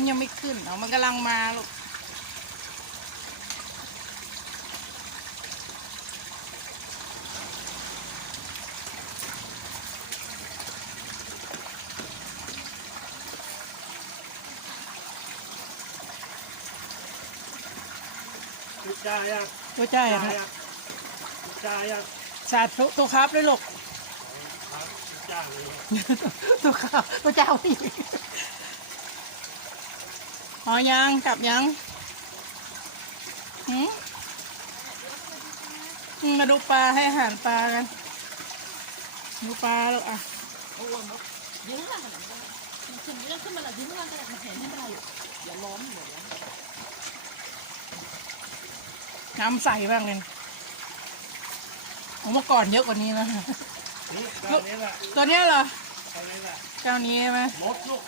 มันยังไม่ขึ้นเอามันกำลังมาลูกจุดจ่ายยังตัวจ่ายอะจ่ายนะยังจุดจ่ายยังสาธุตัวครับเลยลูกครับจุดจ่ายเลย ตัวครับตัวเจ้าอีก พอยังกลับยังหืมอืมมาดูปลาให้อาหารปลากัน ดูปลาลูกอะโอ้โหมดยื้อมันขนาดนั้นมันขึ้นเรื่องขึ้นมาละยื้อมันขนาดมันเห็นไม่เป็นไรอย่าล้อมหัวล้อมน้ำใสมากเลยเอาเมื่อก่อนเยอะกว่านี้นะนี่ตอนนี้แหละตัวเนี้ยเหรอตอนนี้แหละเจ้านี้ใช่ไหมมดลูก